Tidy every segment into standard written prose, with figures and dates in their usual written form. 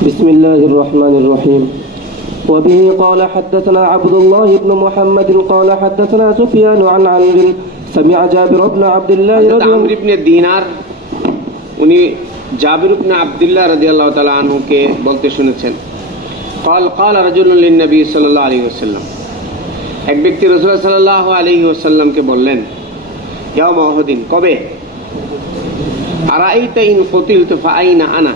بسم الله الرحمن الرحيم. وبه قال حدثنا عبد الله بن محمد قال حدثنا سفيان عن عمرو سمع جابر بن عبد الله رضي عمرو بن دينار উনি জাবির ইবনে আব্দুল্লাহ রাদিয়াল্লাহু তাআলা আনহুকে বলতে শুনেছেন قال قال رجل للنبي صلى الله عليه وسلم এক ব্যক্তি রাসূলুল্লাহ সাল্লাল্লাহু আলাইহি ওয়াসাল্লামকে বললেন ইয়াউম উহুদিন কবে আরাইতা ইন কুতিলতু ফাআইনা আনা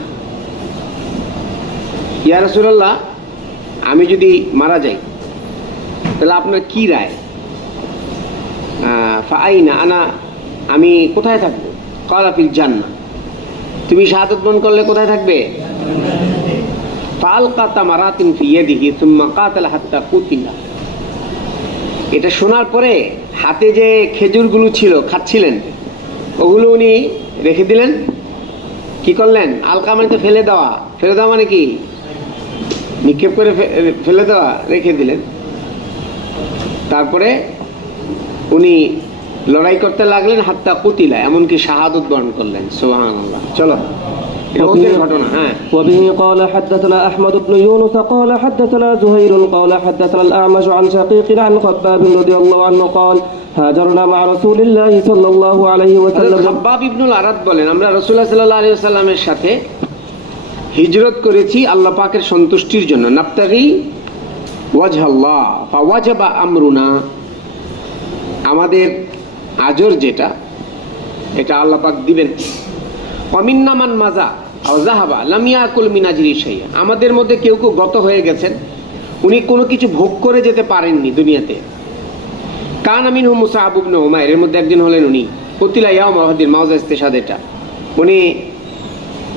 ইয়া রাসূলুল্লাহ আমি যদি মারা যাই তাহলে আপনার কি রায় ফাআইনা আনা আমি কোথায় থাকবো ক্বালা ফিল জান্নাহ তুমি শাহাদাত বরণ করলে কোথায় থাকবে ফালকা তামারাতিন ফি ইয়াদিহি সুম্মা কাতালা হাত্তা কুতিলা এটা শোনার পরে হাতে যে খেজুরগুলো ছিল খাচ্ছিলেন ওগুলো উনি রেখে দিলেন কি করলেন আলকা মানে তো ফেলে দেওয়া মানে কি নিক্ষেপ করে ফেলে দেওয়া রেখে দিলেন তারপরে উনি লড়াই করতে লাগলেন হাত্তা কুতিলা এমনকি শাহাদাত বরণ করলেন সুবহানাল্লাহ চলো وبه قال حدثنا أحمد بن يونس قال حدثنا زهير قال حدثنا الأعمش عن شقيق عن خباب رضي الله عنه قال هاجرنا مع رسول الله صلى الله عليه وسلم. خباب ibn al-আরাদ বলেন আমরা রাসূলুল্লাহ সাল্লাল্লাহু আলাইহি ওয়াসাল্লামের সাথে হিজরত করেছি আল্লাহ পাকের সন্তুষ্টির জন্য নাবতাগি ওয়াজহাল্লাহ ফাওয়াজাবা আমরুনা আমাদের আজর যেটা এটা আল্লাহ পাক দিবেন ওয়ামিন্না মান মাজা আও যাহাবা লাম ইয়াকুল মিন আজরি শাইআ আমাদের মধ্যে কেউ কেউ গত হয়ে গেছেন উনি কোনো কিছু ভোগ করে যেতে পারেননি দুনিয়াতে কানা মিনহুম মুসআব ইবনে উমাইর এর মধ্যে একজন হলেন উনি কুতিলা ইয়াউম উহুদিন মাওজা ইস্তিশহাদ এটা উনি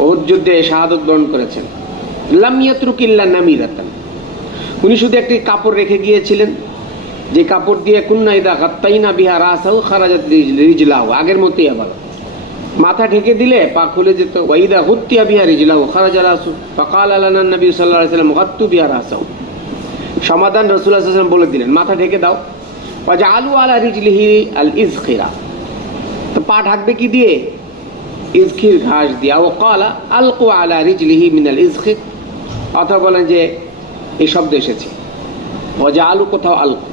উহুদ যুদ্ধে শাহাদাত বরণ করেছেন লাম ইয়াতরুক ইল্লা নামিরাতান উনি শুধু একটি কাপড় রেখে গিয়েছিলেন যে কাপড় দিয়ে কুন্না ইদা গাত্তাইনা বিহা রাসাহু খারাজাত রিজলাহু আগের মতই আবার মাথা ঢেকে দিলে পা খুলে যেত ওয়াইদা হুত্তিয়া বিহা রিজলাহু খারাজা রাসু ফাকাল লানা নবী সাল্লাল্লাহু আলাইহি ওয়াসাল্লাম গাত্তু বিহা রাসাহু সমাধান রাসূলুল্লাহ সাল্লাল্লাহু আলাইহি ওয়াসাল্লাম বলে দিলেন মাথা ঢেকে দাও ওয়াজআলু আলা রিজলিহি আল ইজখিরা তো পা ঢাকবে কি দিয়ে ইজখির ঘাস দিয়ে ও ক্বালা আলকু আলা রিজলিহি মিনাল ইজখির অথবা বলেন যে এই শব্দ এসেছে ওয়াজআলু কোথাও আলকু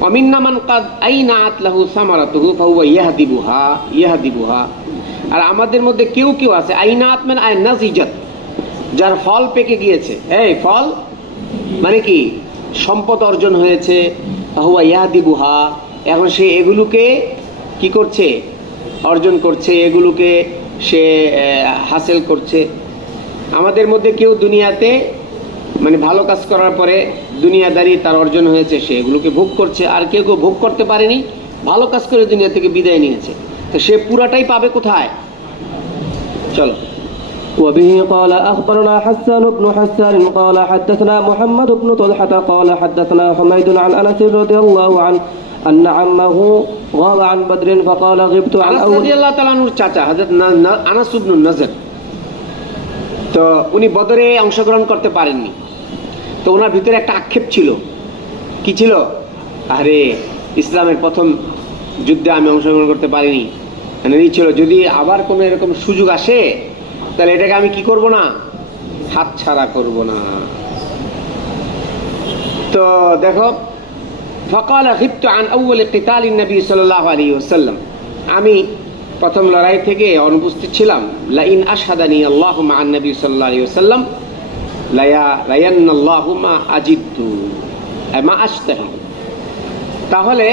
ওয়ামিন্না মান কাদ আইনাত লাহু সামারাতুহু ফাহুয়া ইয়াহদিবুহা আর আমাদের মধ্যে কেউ কেউ আছে আইনাত মানে আইনাজিজাত যার ফল পেকে গিয়েছে এই ফল মানে কি সম্পদ অর্জন হয়েছে ফাহুয়া ইয়াহদিবুহা এখন সে এগুলোকে কি করছে অর্জন করছে এগুলোকে সে হাসিল করছে আমাদের মধ্যে কেউ দুনিয়াতে মানে ভালো কাজ করার পরে দুনিয়াদারি তার অর্জন হয়েছে সে এগুলোকে ভোগ করছে আর কেউ কেউ ভোগ করতে পারেনি ভালো কাজ করে দুনিয়া থেকে বিদায় নিয়েছে তো সে পুরাটাই পাবে কোথায় চলো وبه قال أخبرنا حسان بن حسان قال حدثنا محمد بن طلحة قال حدثنا حميد عن أنس رضي الله عنه أن عمه غاب عن بدر فقال غبت عن أنس رضي الله تعالى عنه চাচা হযরত আনাস ইবনে নজর তো উনি বদরে অংশগ্রহণ করতে পারেননি তো ওনার ভিতরে একটা আক্ষেপ ছিল কি ছিল আরে ইসলামের প্রথম যুদ্ধে আমি অংশগ্রহণ করতে পারিনি মানে এই ছিল যদি আবার কোনো এরকম সুযোগ আসে তাহলে এটাকে আমি কি করব না হাতছাড়া করব না তো দেখো فقال غبت عن اول قتال النبي صلى الله عليه وسلم আমি প্রথম লড়াই থেকে অনুপস্থিত ছিলাম লা ইন আশহাদানি আল্লাহু মা নবী সাল্লাল্লাহু আলাইহি ওয়াসাল্লাম লা রায়ান্নাল্লাহু মা আজিদু মা আশতাহি তাহলে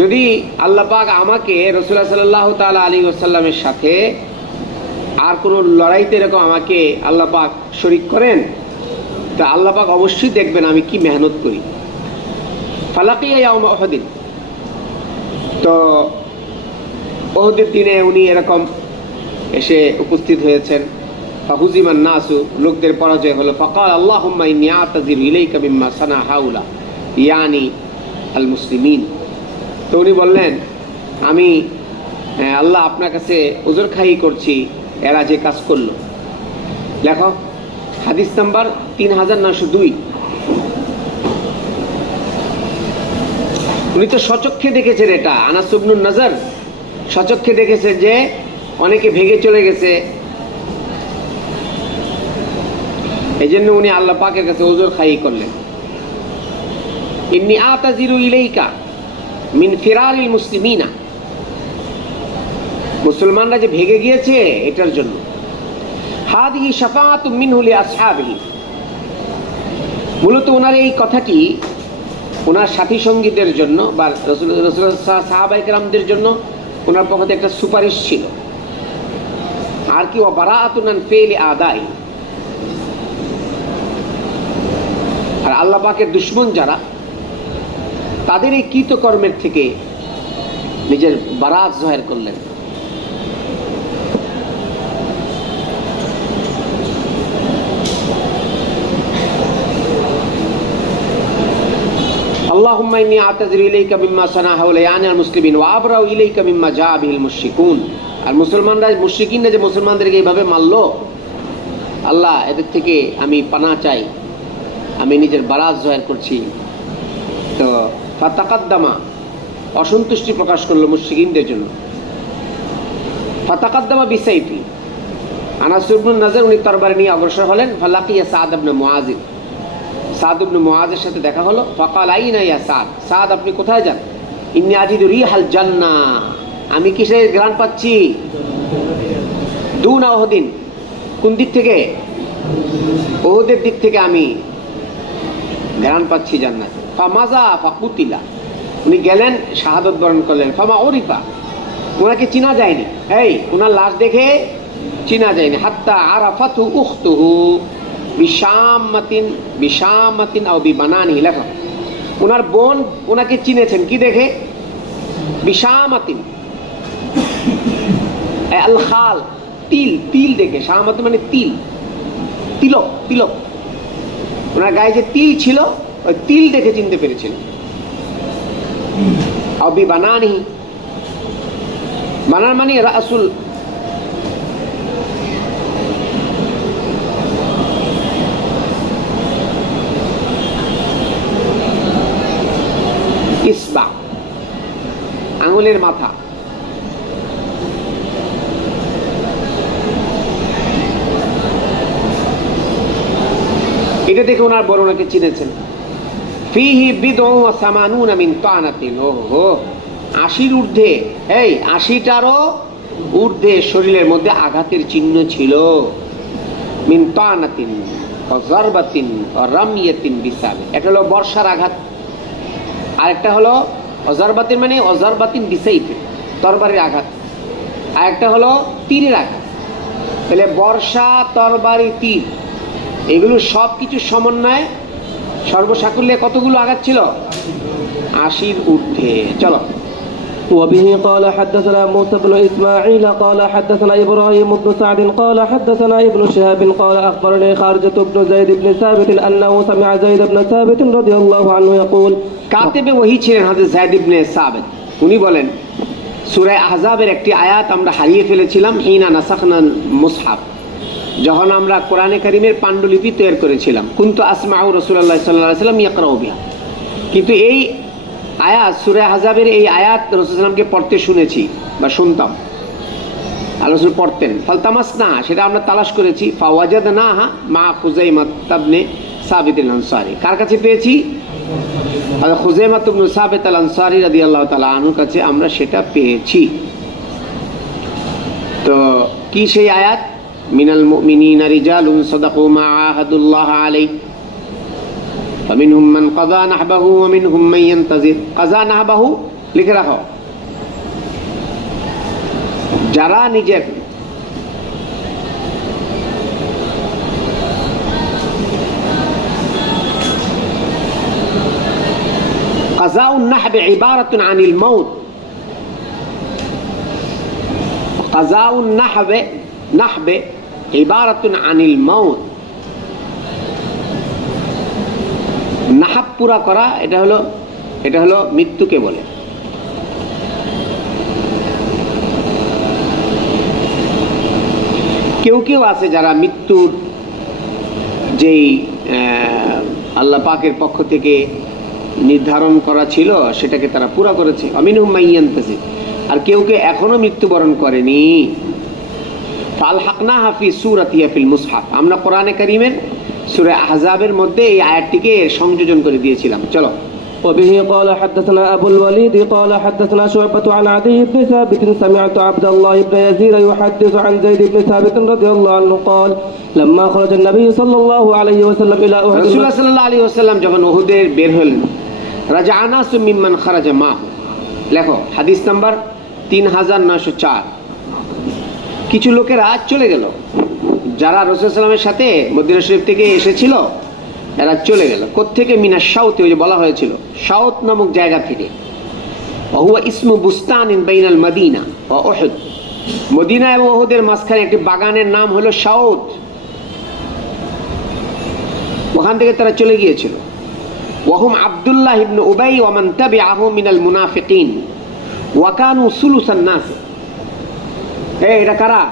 যদি আল্লাহ পাক আমাকে রাসূলুল্লাহ সাল্লাল্লাহু তাআলা আলাইহি ওয়াসাল্লামের সাথে আর কোন লড়াইতে এরকম আমাকে আল্লাহ পাক শরীক করেন তা আল্লাহ পাক অবশ্যই দেখবেন আমি কি মেহনত করি ফালাকিয়া ইয়াউম উহুদ তো উহুদের দিনে উনি এরকম এসে উপস্থিত হয়েছেন ফাহুজিমান নাসু লোকদের পরাজয় হলো ফাকাল আল্লাহুম্মা ইন্নী আতাযিরু ইলাইকা মিম্মা সানা হাউলা ইয়ানি আল মুসলিমিন তো উনি বললেন আমি আল্লাহ আপনার কাছে উযর খাহি করছি এরা যে কাজ করলো লেখো হাদিস নাম্বার 3902 উনি তো সচক্ষে দেখেছেন এটা আনাস ইবনে নজর সচক্ষে দেখেছে যে অনেকে ভেগে চলে গেছে এই জন্য উনি আল্লাহ পাকের কাছে ওজর খাই করলেন, ইন্নী আতাজিরু ইলাইকা মিন ফিরারিল মুসলিমিনা, মুসলমানরা যে ভেগে গিয়েছে এটার জন্য। হাদিহি শাফাআতুম মিনহু লিআসহাবিহি, মূলত ওনার এই কথাটি ওনার সাথী সঙ্গীদের জন্য বা রাসূলুল্লাহ সাহাবায়ে কেরামদের জন্য ওনার পক্ষ থেকে একটা সুপারিশ ছিল। আর কি, ওয়া বারাআতুন আন ফিলি আদাই, আর আল্লাহ পাকের দুশমন যারা, তাদের এই কৃতকর্মের থেকে নিজের বারাত জাহির করলেন। আল্লাহুম্মা ইন্নী আ'তাযিরু ইলাইকা মিম্মা সানাআ হাওলায়ানিল মুসলিমিন ওয়া আবরাউ ইলাইকা মিম্মা জাআ বিহিল মুশরিকুন। আর মুসলমানরা, মুশরিকিনরা যে মুসলমানদেরকে এইভাবে মারলো, আল্লাহ এদের থেকে আমি পানাহ চাই, আমি নিজের বারাত জাহির করছি। তো ফাতাকাদ্দামা, অসন্তুষ্টি প্রকাশ করলো মুশরিকিনদের জন্য। ফাতাকাদ্দামা বিসাইফি, আনাস ইবনে নাযর উনি তরবারি নিয়ে অগ্রসর হলেন। ফালাকিয়া সাদ ইবনে মুআয, সাদ ইবনে মুআযের সাথে দেখা হলো। ফাকাল আইনা ইয়া সাদ, সাদ আপনি কোথায় যান? ইন্নী আজিদু রিহাল জান্নাহ, আমি কিসের ঘ্রাণ পাচ্ছি? দুনা উহুদিন, কোন দিক থেকে? উহুদের দিক থেকে আমি ঘ্রাণ পাচ্ছি জান্নাত। ফামাযা ফাকুতিলা, উনি গেলেন শাহাদত বরণ করলেন। ফামা উরিফা, ওনাকে চিনা যায়নি, এই ওনার লাশ দেখে চিনা যায়নি। হাত্তা আরাফাতু উখতুহু বিশামাতিন, বিশামাতিন আও বিবানানি লেখা, ওনার বোন ওনাকে চিনেছেন কি দেখে? বিশামাতিন, আল খাল, তিল, তিল দেখে। শামাত মানে তিল, তিলক, তিলক। ওনার গায়ে যে তিল ছিল, ওই তিল দেখে চিনতে পেরেছিল। আও বিবানানি, বানান মানে রাসূল, ইসবা, আঙুলের মাথা। এটা দেখে ওনার বড় ওনাকে চিনেছেন। ফিহি বিদউ ওয়া সামানুনা মিন তানাতিন, ওহো 80 ঊর্ধ্বে, এই 80টারও ঊর্ধ্বে শরীরের মধ্যে আঘাতের চিহ্ন ছিল। মিন তানাতিন ওয়া যারবাতিন ওয়া রামিয়াতিন বিসাব, এটা হলো বর্ষার আঘাত, আর একটা হলো অজারবাতিন মানে অজারবাতিন বিসাইফ, তরবারির আঘাত, আর একটা হলো তীরের আঘাত। তাহলে বর্ষা, তরবারি, তীর, এগুলো সব কিছু সমন্বয়ে সর্বসাকুল্যে কতগুলো আঘাত ছিল? 80 ঊর্ধ্বে। চলো। وبه قال حدثنا موسى بن إسماعيل قال حدثنا إبراهيم بن سعد قال حدثنا ابن شهاب قال أخبرني خارجة بن زيد بن ثابت أنه سمع زيد بن ثابت رضي الله عنه يقول, কাতেবে ওহী ছিলেন হযরত যায়েদ ইবনে সাবিত, উনি বলেন সূরা আহজাবের একটি আয়াত আমরা হারিয়ে ফেলেছিলাম। হিনা নাসাখনা মুসহাফ, যখন আমরা কোরআনে কারীমের পাণ্ডুলিপি তৈরি করেছিলাম। কুনতু আসমাউ রাসূলুল্লাহ সাল্লাল্লাহু আলাইহি ওয়াসাল্লাম ইয়াকরাউ বিহা, কিন্তু এই আয়াত, সূরা আহজাবের এই আয়াত রাসূল সাল্লাল্লাহু আলাইহি ওয়াসাল্লামকে পড়তে শুনেছি বা শুনতাম, আল্লাহ রাসূল পড়তেন। ফালতামাসনা, সেটা আমরা তালাশ করেছি। ফাওয়াজাদনাহা মা খুযাইমা ইবনে সাবিত আল আনসারী, কার কাছে পেয়েছি? খুযাইমা ইবনে সাবিত আল আনসারী রাদিয়াল্লাহু তাআলা আনহুর কাছে আমরা সেটা পেয়েছি। তো কি সেই আয়াত? মিনাল মুমিনিনা রিজালুন সাদাকু মা আহাদুল্লাহ আলাইহি ফামিনহুম মান কাযা নাহবাহু ওয়া মিনহুম মান ইয়ানতাজির। কাযা নাহবাহু লিখে রাখো, যারা নিজের কাযাউন নাহব ইবারাতুন আনিল মাউত, কাযাউন নাহব ইবারাতুন আনিল মাউত, নাহাব পুরা করা, এটা হলো মৃত্যুকে বলে। কেউ কেউ আছে যারা মৃত্যুর যেই আল্লাহ পাকের পক্ষ থেকে নির্ধারণ করা ছিল সেটাকে তারা পুরা করেছে। আমিনহুম মাইয়ান্তাসি, আর কেউ কেউ এখনো মৃত্যুবরণ করেনি। ফালহাকনাহা ফি সূরাতিহা ফিল মুসহাফ, আমরা কোরআনে কারীমের সূরা আহজাবের মধ্যে এই আয়াতটিকে সংযোজন করে দিয়েছিলাম। চলো। وبه قال حدثنا أبو الوليد قال حدثنا شعبة عن عدي بن ثابت سمعت عبد الله بن يزيد يحدث عن زيد بن ثابت رضي الله عنه قال لما خرج النبي صلى الله عليه وسلم إلى أحد রাসূলুল্লাহ সাল্লাল্লাহু আলাইহি ওয়াসাল্লাম যখন উহুদের বের হলেন, রাজা'a নাসুম মিম্মান খারাজা মাহু, লেখো হাদিস নাম্বার 3904। কিছু লোকেরা চলে গেল, যারা রাসূল সাল্লাল্লাহু আলাইহি ওয়াসাল্লামের সাথে মদিনা শরীফ থেকে এসেছিল, এরা চলে গেল। কোত্থেকে? মিনা শাউত, ওই যে বলা হয়েছিল শাউত নামক জায়গা থেকে। ওহুয়া ইসমু বুস্তানিন বাইনাল মদিনা ওয়া উহুদ, মদিনা এবং উহুদের মাঝখানে একটি বাগানের নাম হলো শাউত। ওখান থেকে তারা চলে গিয়েছিল। ওয়াহুম আব্দুল্লাহ ইবনে উবাই ওয়া মান তাবিআহু মিনাল মুনাফিকিন ওয়া কানু সুলুসান নাস। এটা কারা?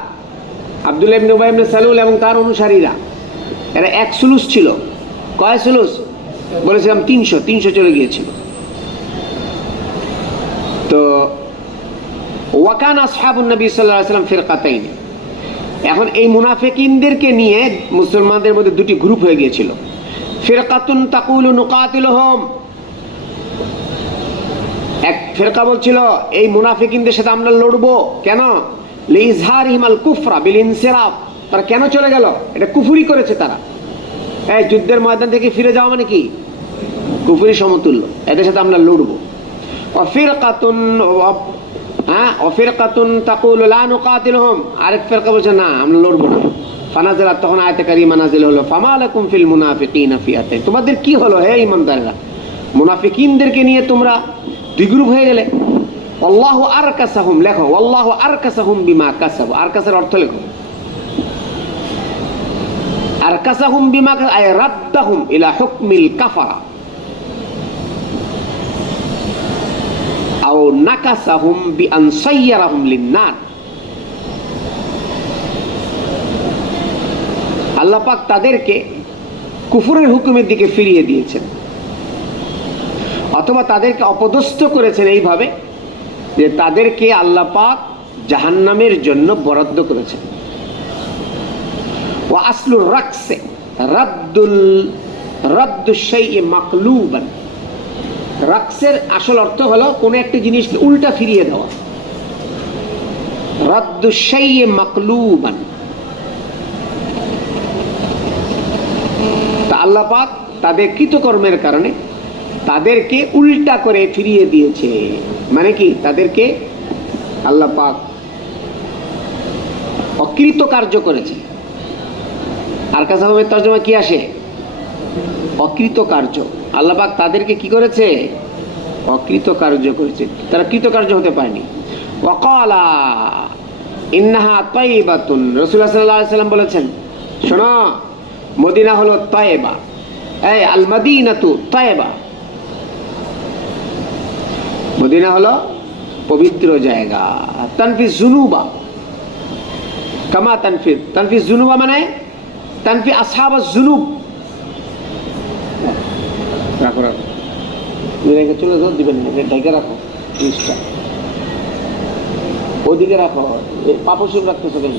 আব্দুল্লাহ ইবনে উবাই ইবনে সালুল এবং তার অনুসারীরা। এরা এক সুলুস ছিল। কয় সুলুস? বলেছিলাম 300 চলে গিয়েছিল। তো ওয়াকান আসহাবুন নবী সাল্লাল্লাহু আলাইহি ওয়াসাল্লাম ফিরকাতাইন, এখন এই মুনাফিকিনদেরকে নিয়ে মুসলমানদের মধ্যে দুটি গ্রুপ হয়ে গিয়েছিল। ফিরকাতুন তাকুলু নুকাতিলুহুম, এক ফিরকা বলছিল এই মুনাফিকিনদের সাথে আমরা লড়বো। কেন? লিইজহারিহিম আল কুফরা বিল ইনসিরাফ, তারা কেন চলে গেল? এটা কুফরি করেছে তারা। এই যুদ্ধের ময়দান থেকে ফিরে যাওয়া মানে কি? কুফরি সমতুল্য। এদের সাথে আমরা লড়বো। ওয়াফিরকাতুন তাকুলু লা নুকাতিলুহুম, আরেক ফিরকা বলছে না আমরা লড়বো না। ফানাজালাত, তখন আয়াতে কারিমা নাযিল হলো ফামা লাকুম ফিল মুনাফিকিনা ফিয়াতাইন, তোমাদের কি হলো হে ঈমানদাররা, মুনাফিকিনদেরকে নিয়ে তোমরা দুই গ্রুপ হয়ে গেলে। আল্লাহু আরকাসাহুম, লেখো আল্লাহু আরকাসাহুম বিমা কাসাবু, আরকাসের অর্থ লেখো। আরকাসাহুম বিমা আয় রাদ্দাহুম ইলা হুকমিল কাফারা আও নাকাসাহুম বিআন সায়্যারাহুম লিন-নার। আল্লাহ পাক তাদেরকে কুফরের হুকুমের দিকে ফিরিয়ে দিয়েছেন, অথবা তাদেরকে অপদস্থ করেছেন এইভাবে যে তাদেরকে আল্লাহ পাক জাহান্নামের জন্য বরাদ্দ করেছেন। ওয়া আসলুর রাকসে রাদ্দুশ শাইই মাকলুবান, রাকসের আসল অর্থ হলো কোন একটা জিনিস উল্টা ফিরিয়ে দেওয়া। রাদ্দুশ শাইই মাকলুবান, তা আল্লাহ পাক তাদের কৃতকর্মের কারণে তাদেরকে উল্টা করে ফিরিয়ে দিয়েছে। মানে কি? তাদেরকে আল্লাহ পাক অকৃতকার্য করেছে। আর কাছে তর্জমা কি আসে? অকৃতকার্য। আল্লাহ পাক তাদেরকে কি করেছে? অকৃতকার্য করেছে, তারা কৃতকার্য হতে পারেনি। ওয়াকালা ইন্নাহা তাইবাতুন, রাসূলুল্লাহ সাল্লাল্লাহু আলাইহি ওয়াসাল্লাম বলেছেন শোনো, মদিনা হলো তায়েবা, এই আল মদিনাতু তায়েবা, মদিনা হলো পবিত্র জায়গা। তানফি জুনুবা কামা তানফি জুনুবা মানে তানফি আসহাবাজ জুনুব। রাখো রাখো, রেখে চলে যাও, দিবেন না, ঢেকে রাখো জিনিসটা, ওদিকে রাখো, পাপসুর রাখতেছো কেন?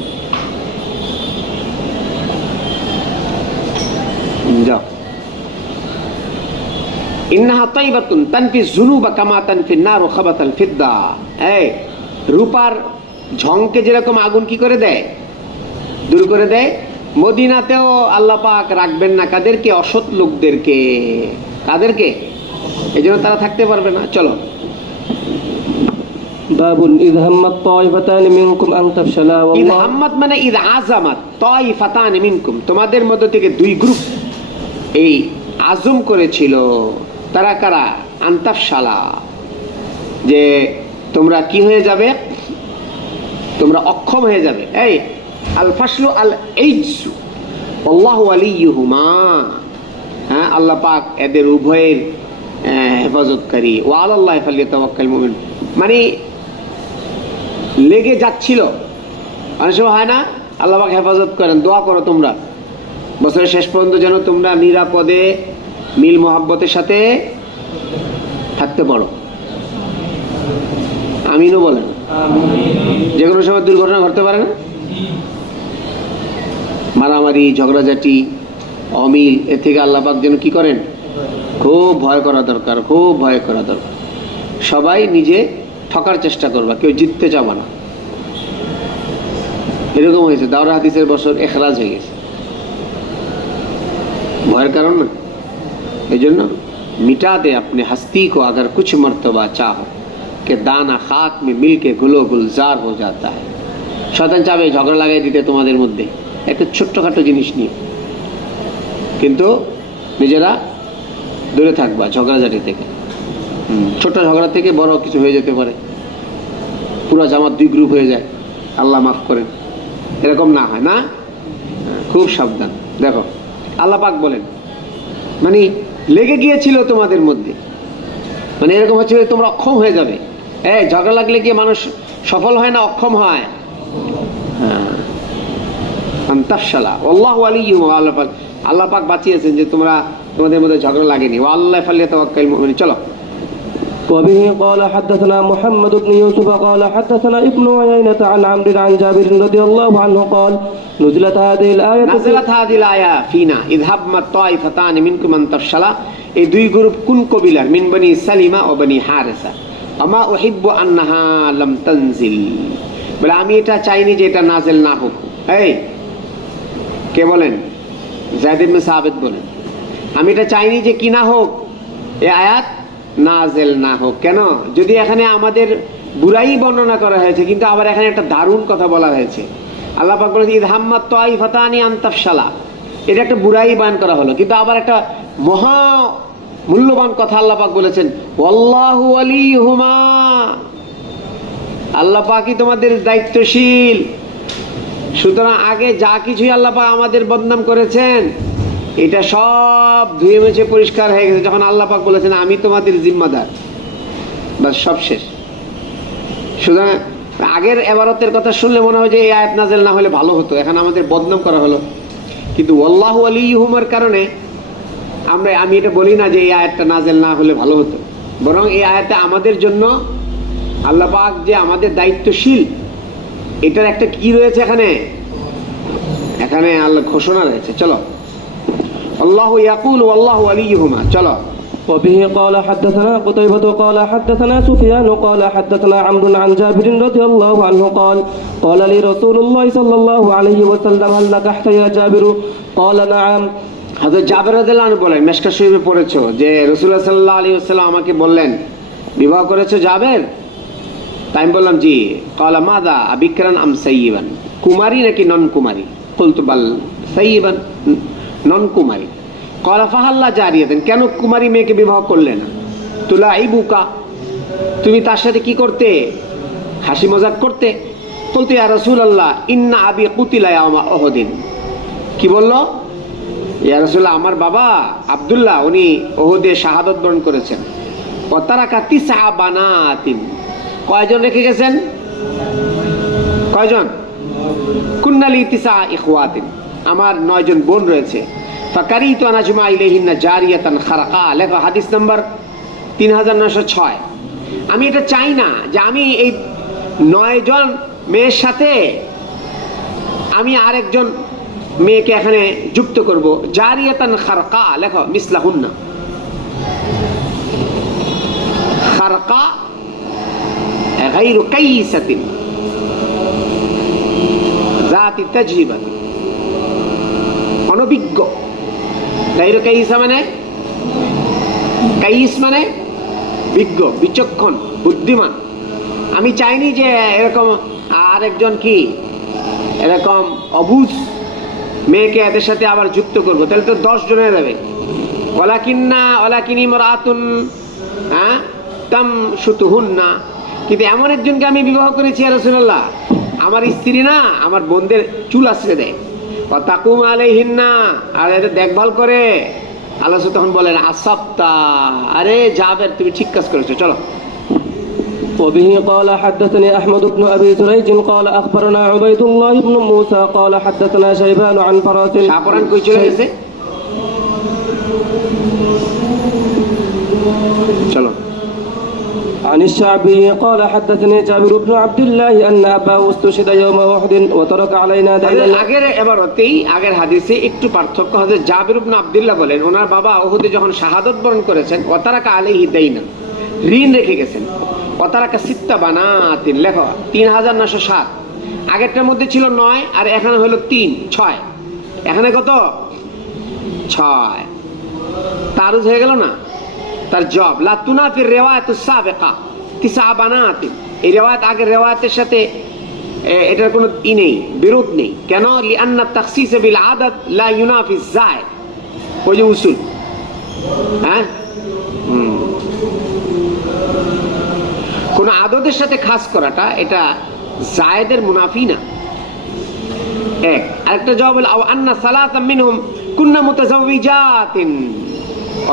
যাও। ইন্নাহা তাইবাতুন তানফি যুনুবা কামা তানফি নারু খাবাতাল ফিদ্দা, এই রূপার ঝংকে যেরকম আগুন কি করে দেয়? দূর করে দেয়। মদিনাতেও আল্লাহ পাক রাখবেন না কাদেরকে? অসৎ লোকদেরকে। কাদেরকে? এজন্য তারা থাকতে পারবে না। চলো। বাবুন ইয হাম্মাত তায়ফাতান মিনকুম আন তাফশালা ইয ওয়াল্লাহ, হাম্মাত মানে ইয আযামাত তায়ফাতান মিনকুম, তোমাদের মধ্য থেকে দুই গ্রুপ এই আজম করেছিল। তারা কারা? আন তাফশালা, যে তোমরা কি হয়ে যাবে? তোমরা অক্ষম হয়ে যাবে। এই আল ফাসলু আল ইজসু আল্লাহু ওয়ালিয়ুহুমা, হ্যাঁ আল্লাহ পাক এদের উভয়ের হেফাজতকারী। ওয়া আলাল্লাহি ফালিয়াতাওয়াক্কাল মুমিন, মানে লেগে যাচ্ছিল, অনেক সময় হয় না? আল্লাহ পাক হেফাজত করেন। দোয়া করো তোমরা বছরের শেষ পর্যন্ত যেন তোমরা নিরাপদে মিল মোহাব্বতের সাথে থাকতে পারো। আমিনও বলেন। যে কোনো সময় দুর্ঘটনা ঘটতে পারে না? মারামারি, ঝগড়াঝাটি, অমিল, এর থেকে আল্লাহ পাক যেন কি করেন, খুব ভয় করা দরকার, খুব ভয় করা দরকার। সবাই নিজে ঠকার চেষ্টা করবা, কেউ জিততে চাবা না। এরকম হয়েছে, দাওরা হাদিসের বছর এখরাজ হয়ে গেছে, ভয়ের কারণ না। এই জন্য मिटा दे अपने हस्ती को अगर कुछ मर्तबा चाहो कि दाना खाक में मिल के गुलो गुलजार हो जाता है। শয়তান চাবে ঝগড়া লাগাই দিতে তোমাদের মধ্যে একটা ছোট্টখাটো জিনিস নিয়ে, কিন্তু নিজেরা দূরে থাকবা ঝগড়াঝাটি থেকে। ছোট ঝগড়া থেকে বড় কিছু হয়ে যেতে পারে, পুরো জামাত দুই গ্রুপ হয়ে যায়, আল্লাহ মাফ করেন, এরকম না হয় না, খুব সাবধান। দেখো আল্লাহ পাক বলেন, মানে লেগে গিয়েছিল তোমাদের মধ্যে, মানে এরকম হচ্ছে তোমরা অক্ষম হয়ে যাবে। ঝগড়া লাগলে কি মানুষ সফল হয় না অক্ষম হয়? আল্লাহ পাক বাঁচিয়েছেন যে তোমরা তোমাদের মধ্যে ঝগড়া লাগেনি। ওয়াল্লাহ ফালিয়াতাওয়াক্কাল মুমিনুন। চলো। وبه قال حدثنا محمد بن يوسف قال حدثنا ابن عيينة عن عمرو عن جابر رضي الله عنه قال نزلت هذه الآية فينا اذهب ما الطائفتان منكم من تفشلا। এই দুই গ্রুপ কোন কবিলার? মিন বনি সালিমা ও বনি হারেসা। আমা উহিব্বু আন্নাহা লাম তানজিল। বলে আমি এটা চাইনি যে এটা নাজিল না হোক। এই কে বলেন? যায়েদ ইবনে সাবিত বলেন, আমি এটা চাইনি যে কি না হোক, এই আয়াত নাজেল না হোক। কেন? যদি এখানে আমাদের বুরাই বর্ণনা করা হয়েছে, কিন্তু আবার এখানে একটা দারুণ কথা বলা হয়েছে। আল্লাহ পাক বলেছে ইদ হাম্মাত তাইফাতানি আন তাফশালা, এটা একটা বুরাই বয়ান করা হলো, কিন্তু আবার একটা মহা মূল্যবান কথা আল্লাহ পাক বলেছেন ওয়াল্লাহু ওয়ালিহুমা, আল্লাহ পাকই তোমাদের দায়িত্বশীল। সুতরাং আগে যা কিছুই আল্লাহ পাক আমাদের বদনাম করেছেন এটা সব ধুয়ে মুছে পরিষ্কার হয়ে গেছে যখন আল্লাহ পাক বলেছেন আমি তোমাদের জিম্মাদার, বাস সব শেষ। সুতরাং আগের এবারতের কথা শুনলে মনে হয় যে এই আয়াত নাজেল না হলে ভালো হতো, এখন আমাদের বদনাম করা হলো। কিন্তু আল্লাহু ওয়ালিহুমার কারণে আমি এটা বলি না যে এই আয়াতটা নাজেল না হলে ভালো হতো, বরং এই আয়াতে আমাদের জন্য আল্লাহ পাক যে আমাদের দায়িত্বশীল এটার একটা কি রয়েছে এখানে আল্লাহ ঘোষণা রয়েছে। চলো, আল্লাহু ইয়াকুলু ওয়াল্লাহু ওয়ালিহুমা। চলো। وبه قال حدثنا قتيبة قال حدثنا سفيان قال حدثنا عمرو عن جابر رضي الله عنه قال قال لي رسول الله صلى الله عليه وسلم هل نكحت يا جابر قال نعم। হযরত জাবের রাদিয়াল্লাহু আনহু বলেন, মিশকাত শরীফে পড়েছো যে রাসূলুল্লাহ সাল্লাল্লাহু আলাইহি ওয়াসাল্লাম আমাকে বললেন বিবাহ করেছো জাবের? তাই আমি বললাম জি। قال ماذا أبكرا أم سيبا, কুমারী নাকি নন কুমারী? قلت بل سيبا, নন কুমারী। قال فهل جارية, কেন কুমারী মেয়েকে বিবাহ করলে না? তুলাইবুকা, তুমি তার সাথে কি করতে? হাসি মজাক করতে। قلت يا رسول الله إن أبي قتل يوم أحد, কি বললো? ইয়া রাসূলুল্লাহ, আমার বাবা আব্দুল্লাহ উনি ওহুদে শাহাদাত বরণ করেছেন। ওয়াতারাকা তিসআ বানাতিন, কয়জন রেখে গেছেন? কয়জন? কুন্নালি তিসআ ইখওয়াতিন, আমার 9 জন বোন রয়েছে। ফাকারিতু আন আজমা ইলাইহিন্না জারিয়াতান খারাকা, লেখা হাদিস নাম্বার 3906। আমি এটা চাই না যে আমি এই 9 জন মেয়ের সাথে আমি আরেকজন মেয়েকে এখানে যুক্ত করব। জারিয়াতান খারকা, লেখো মিসলাহুন্না। খারকা গায়রু কাইসাতিন জাতি তাজরিবা, অনভিজ্ঞ। গায়রু কাইসা মানে, কাইস মানে বিজ্ঞ, বিচক্ষণ, বুদ্ধিমান। আমি চাইনি যে এরকম আরেকজন কি এরকম অবুঝ মেয়েকে এদের সাথে আবার যুক্ত করব, তাহলে তো 10 জন হয়ে যাবে। ওয়ালাকিনি মারাতুন তামশুতুহুন্না, কিন্তু এমন একজনকে আমি বিবাহ করেছি ইয়া রাসূলুল্লাহ, আমার স্ত্রী না, আমার বোনদের চুল আশ্রয় দেয়। ওয়া তাকুম আলাইহিন্না, আর এদের দেখভাল করে। আল্লাহ তখন বলেন আসাবতা, আরে জাবের তুমি ঠিক কাজ করেছো। চলো। وبه قال حدثني أحمد بن أبي سريج قال أخبرنا عبيد الله بن موسى قال حدثنا شيبان عن فراس। শাহপুরান কই চলে গেছে? চলো। عن الشعبي قال حدثني جابر بن عبد الله أن أباه استشهد يوم أحد وترك علينا دينا আগের এবারতেই আগের হাদিসে একটু পার্থক্য হচ্ছে। জাবির ইবনে আব্দুল্লাহ বলেন ওনার বাবা উহুদে যখন শাহাদাত বরণ করেছেন ওয়াতারাকা আলাইহি দাইনা, ঋণ রেখে গেছেন। ওয়াতারাকা সিত্তা বানাতিন, লেখো 3907। আগেরটার মধ্যে ছিল 9 আর এখানে হলো 3 6, এখানে কত 6, তারুজ হয়ে গেল না। তার জব লা তুনাফির রিওয়ায়াতুস সাবিকা তিসা বানাতিন, এই রিওয়ায়াত আগের রিওয়ায়াতের সাথে এটার কোনো নেই, বিরোধ নেই। কেন? লিআন্না তাখসিস বিল আদাদ লা ইউনাফি যায়েদ, ওই যে উসুল। হ্যাঁ, কোন আদদের সাথে খাস করাটা এটা জায়েদের মুনাফি না। এক আরেকটা জবাব হলো আন্না সালাতা মিনহুম কুননা মুতাজাওবিজাতিন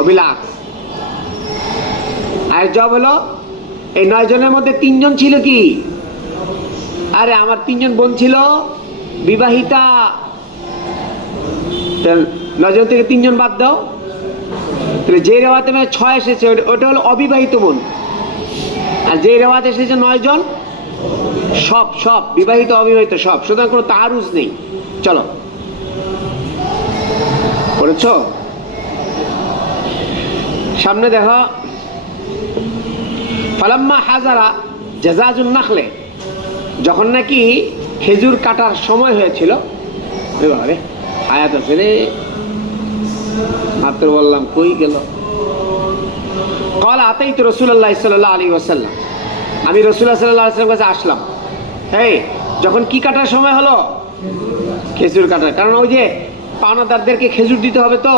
অবিলাক্স। আর জবাব হলো এই 9 জনের মধ্যে 3 জন ছিল কি, আরে আমার 3 জন বোন ছিল বিবাহিতা। 9 জন থেকে 3 জন বাদ দাও, তাহলে যে রেওয়াতে 6 এসেছে ওটা হলো অবিবাহিত বোন, আর যে রেওয়াতে এসেছে 9 জন সব সব বিবাহিত অবিবাহিত সব, সুতরাং কোনো তারুজ নেই। চলো পড়েছ, সামনে দেখো। ফালাম্মা হাজারা জাজাজুন নাখলে, যখন নাকি খেজুর কাটার সময় হয়েছিল, আয়াত আছে রে, মাত্র বললাম কই গেল। ক্বালা আতাইতু রাসূলুল্লাহ সাল্লাল্লাহু আলাইহি ওয়াসাল্লাম, আমি রাসূলুল্লাহ সাল্লাল্লাহু আলাইহি ওয়াসাল্লামের কাছে আসলাম। এই যখন কি কাটার সময় হলো, খেজুর কাটার, কারণ ওই যে পাওনাদারদেরকে খেজুর দিতে হবে, তো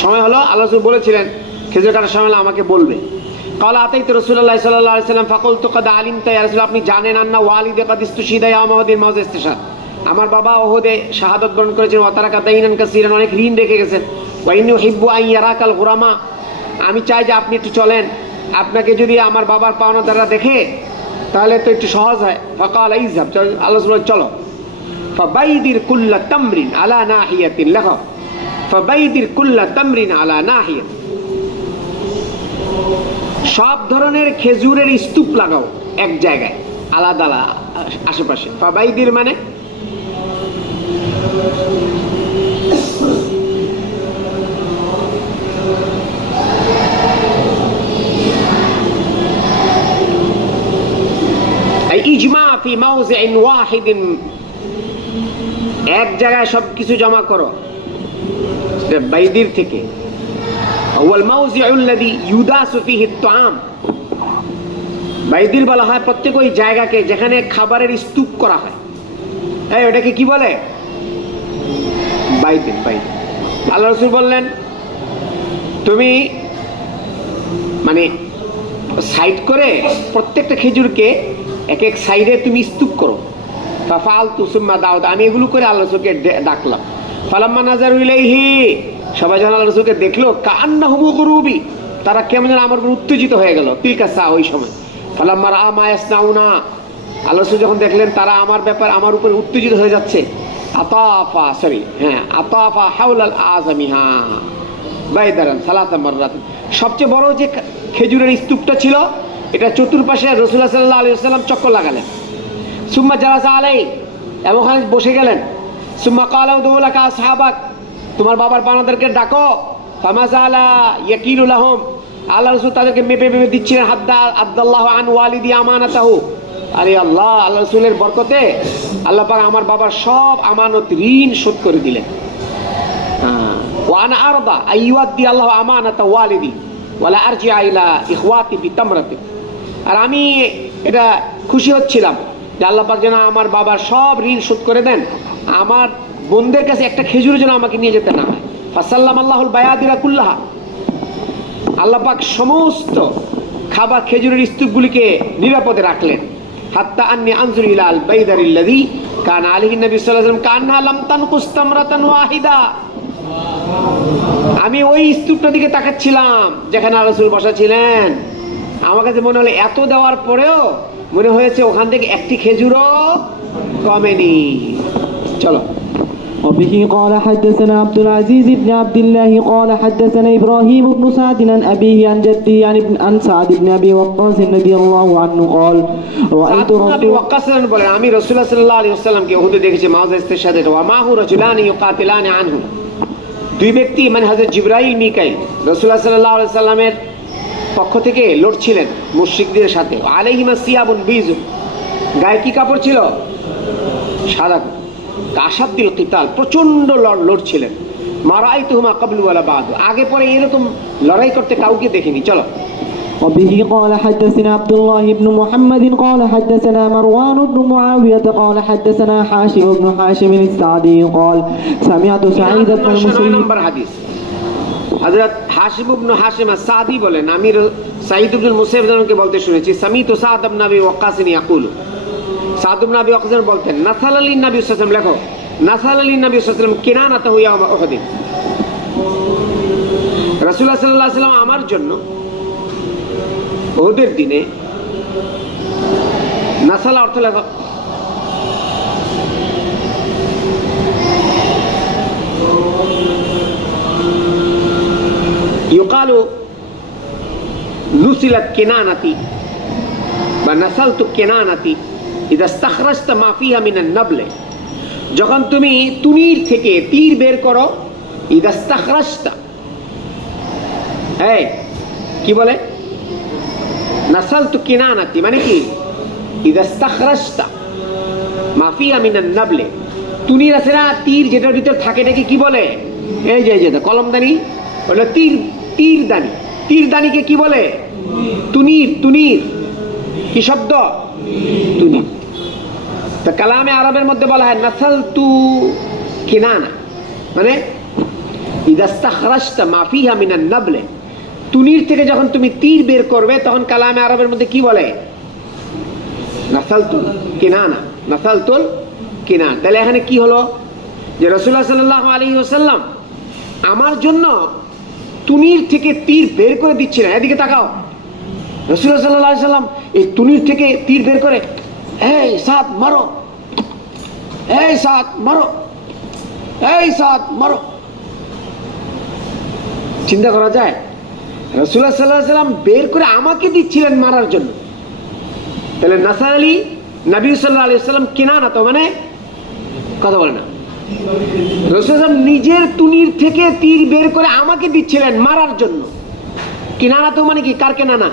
সময় হলো। আল্লাহ রাসূল বলেছিলেন খেজুর কাটার সময় হলে আমাকে বলবে। ক্বালা আতাইতু রাসূলুল্লাহ সাল্লাল্লাহু আলাইহি ওয়াসাল্লাম ফাকুলতু ক্বাদ আলিমতা ইয়া রাসূল, আপনি জানেন আন্না ওয়ালিদি ক্বাদ ইস্তুশহিদা ইয়াওমা উহুদিন মাউজ ইস্তিশহাদ, আমার বাবা ওহুদে শাহাদাত বরণ করেছেন। ওয়া তারাকা দাইনান কাসীরান, অনেক ঋণ রেখে গেছেন। ওয়া ইন্নী উহিব্বু আন ইয়ারাকাল গুরামা, আমি চাই যে আপনি একটু চলেন, আপনাকে যদি আমার বাবার পাওনাদাররা দেখে তাহলে তো একটু সহজ হয়। ফাকাল ইযহাব, আল্লাহ রাসূল চলো। ফাবাইদির কুল্লা তামরিন আলা নাহিয়াতিন, লেখো ফাবাইদির কুল্লা তামরিন আলা নাহিয়াত, সব ধরনের খেজুরের স্তূপ লাগাও এক জায়গায় আলাদা আলাদা আশেপাশে। ফাবাইদির মানে ইজমা ফি মাওযিইন ওয়াহিদিন, এক জায়গায় সবকিছু জমা করো। বাইদির থেকে ওয়াল মাওযিউল্লাযী ইউদাসু ফীহি আত-তাআম, বাইদির বলা হয় প্রত্যেক ওই জায়গাকে যেখানে খাবারের স্তূপ করা হয়। এই ওটাকে কি বলে? বাইদিন। বাইদিন। আল্লাহ রাসূল বললেন তুমি মানে সাইড করে প্রত্যেকটা খেজুরকে এক এক সাইডে তুমি স্তূপ করো। ফাফালতু সুম্মা দাউদ, আমি এগুলো করে আল্লাহ রাসূলকে ডাকলাম। ফালাম্মা নাযারু ইলাইহি, সবাই যখন আল্লাহ রাসূলকে দেখলো, কাআন্নাহুম গুরুবি, তারা কেমন যেন আমার উপর উত্তেজিত হয়ে গেল। তিলকা সা, ওই সময়। ফালাম্মা রাআ মা ইয়াসনাউনা, আল্লাহ রাসূল যখন দেখলেন তারা আমার ব্যাপার আমার উপর উত্তেজিত হয়ে যাচ্ছে, আতাফা হাওলাল আযামিহা বাইদারান সালাসা মাররাত, সবচেয়ে বড় যে খেজুরের স্তূপটা ছিল এটা চতুর্পাশে রাসূলুল্লাহ সাল্লাল্লাহু আলাইহি ওয়াসাল্লাম চক্কর লাগালেন। সুম্মা জালাসা আলাইহি, এবং ওখানে বসে গেলেন। সুম্মা ক্বালা উদউ লাকা আসহাবাক, তোমার বাবার পাওনাদারকে ডাকো। ফামাযালা ইয়াকিলু লাহুম, আল্লাহ রাসূল তাদেরকে মেপে মেপে দিচ্ছিলেন। হাদ্দা আব্দুল্লাহ আন ওয়ালিদি আমানাতাহু, আরে আল্লাহ, আল্লাহ রাসূলের বরকতে আল্লাহ পাক আমার বাবার সব আমানত ঋণ শোধ করে দিলেন। ওয়া আনা আরদা আইয়ুদ্দি আল্লাহু আমানাতা ওয়ালিদি ওয়ালা আরজিআ ইলা ইখওয়াতি বিতামরাতি, আর আমি এটা খুশি হচ্ছিলাম যে আল্লাহ পাক যেন আমার বাবার সব ঋণ শোধ করে দেন, আমার বোনদের কাছে একটা খেজুর যেন আমাকে নিয়ে যেতে না হয়। ফাসাল্লাম আল্লাহুল বায়াদিরা কুল্লাহা, আল্লাহ পাক সমস্ত খাবার খেজুরের স্তূপগুলিকে নিরাপদে রাখলেন। হাত্তা আন্নী আনজুরু ইলাল বাইদারিল্লাযী কানা আলাইহি নবী সাল্লাল্লাহু আলাইহি ওয়াসাল্লাম কান্না লাম তানকুস তামরাতান ওয়াহিদা, আমি ওই স্তূপটার দিকে তাকাচ্ছিলাম যেখানে রাসূল বসা ছিলেন। আমার কাছে মনে হলো এত দেওয়ার পরেও মনে হয়েছে ওখান থেকে একটি খেজুরও কমেনি। চলো وبه قال حدثنا عبد العزيز بن عبد الله قال حدثنا إبراهيم بن سعد عن أبيه عن جده عن سعد بن أبي وقاص رضي الله عنه قال رأيت নবী رسول ওয়াক্কাস বলেন আমি রাসূলুল্লাহ সাল্লাল্লাহু আলাইহি ওয়াসাল্লামকে উহুদে দেখেছি মাউজাইস্তের সাথে ওয়া মাহু রাজুলানি ইউকাতিলানি আনহু দুই ব্যক্তি মানে হযরত জিবরাইল মিকাইল রাসূলুল্লাহ সাল্লাল্লাহু আলাইহি ওয়াসাল্লামের পক্ষ থেকে লড়ছিলেন মুশরিকদের সাথে আলাইহিমা সিয়াবুন বীজ গায়ে কি কাপড় ছিল সাদা কাশাদ্দিল কিতাল প্রচন্ড লড়ছিলেন মারাইতুহুমা ক্বাবলু ওয়ালা বাদ আগে পরে এরকম লড়াই করতে কাউকে দেখিনি চলো وبه قال حدثنا عبد الله بن محمد قال حدثنا مروان بن معاوية قال حدثنا حاشم بن حاشم السعدي قال سمعت سعيد بن 9 المسيب নম্বর হাদিস হযরত হাশিম ইবনে হাশিম আস-সাদি বলেন আমি সাঈদ ইবনে মুসাইব রাদিয়াল্লাহু আনহু বলতে শুনেছি সামিতু সাদ ইবনে আবি ওয়াক্কাস ইয়াকুলু সাদ ইবনে আবি ওয়াক্কাস বলতেন নাসালালি নবী সাল্লাল্লাহু আলাইহি ওয়াসাল্লাম লেখো নাসালালি নবী সাল্লাল্লাহু আলাইহি ওয়াসাল্লাম কিনানাতাহু ইয়াউম উহুদ রাসূলুল্লাহ সাল্লাল্লাহু আলাইহি ওয়াসাল্লাম আমার জন্য উহুদের দিনে নাসালা অর্থ লেখো يقال نسلت كنانتي ونسلت كنانتي إذا استخرجت ما فيها من النبل যখন তুমি তুনির থেকে তীর বের করো إذا استخرجت এই কি বলে نسلت كنانتي মানে কি إذا استخرجت ما فيها من النبل তুনির আছে না তীর যেটার ভিতর থাকে এটাকে কি বলে এই যে কলমদানি হলো তীরদানি তীরদানিকে কি বলে তুনির কি শব্দ তুনির তো কালামে আরবের মধ্যে বলা হয় নাসালতু কিনানা মানে ইদা ইস্তাখরাজতা মা ফিহা মিনান নাবল তুনির থেকে যখন তুমি তীর বের করবে তখন কালামে আরবের মধ্যে কি বলে নাসালতুল কিনানা নাসালতুল কিনানা তাহলে এখানে কি হলো যে রাসূলুল্লাহ সাল্লাল্লাহু আলাইহি ওয়াসাল্লাম আমার জন্য তুনির থেকে তীর বের করে দিচ্ছিলেন এদিকে তাকাও রাসূলুল্লাহ সাল্লাল্লাহু আলাইহি ওয়াসাল্লাম এই তুনির থেকে তীর বের করে এই সাদ মারো এই সাদ মারো এই সাদ মারো চিন্তা করা যায় রাসূলুল্লাহ সাল্লাল্লাহু আলাইহি ওয়াসাল্লাম বের করে আমাকে দিচ্ছিলেন মারার জন্য তাহলে নাসালি নবী সাল্লাল্লাহু আলাইহি ওয়াসাল্লাম কিনানা তো মানে কথা বলে না রাসূলুল্লাহ নিজের তুনির থেকে তীর বের করে আমাকে দিচ্ছিলেন মারার জন্য কিনানা তো মানে কি কার কেনানা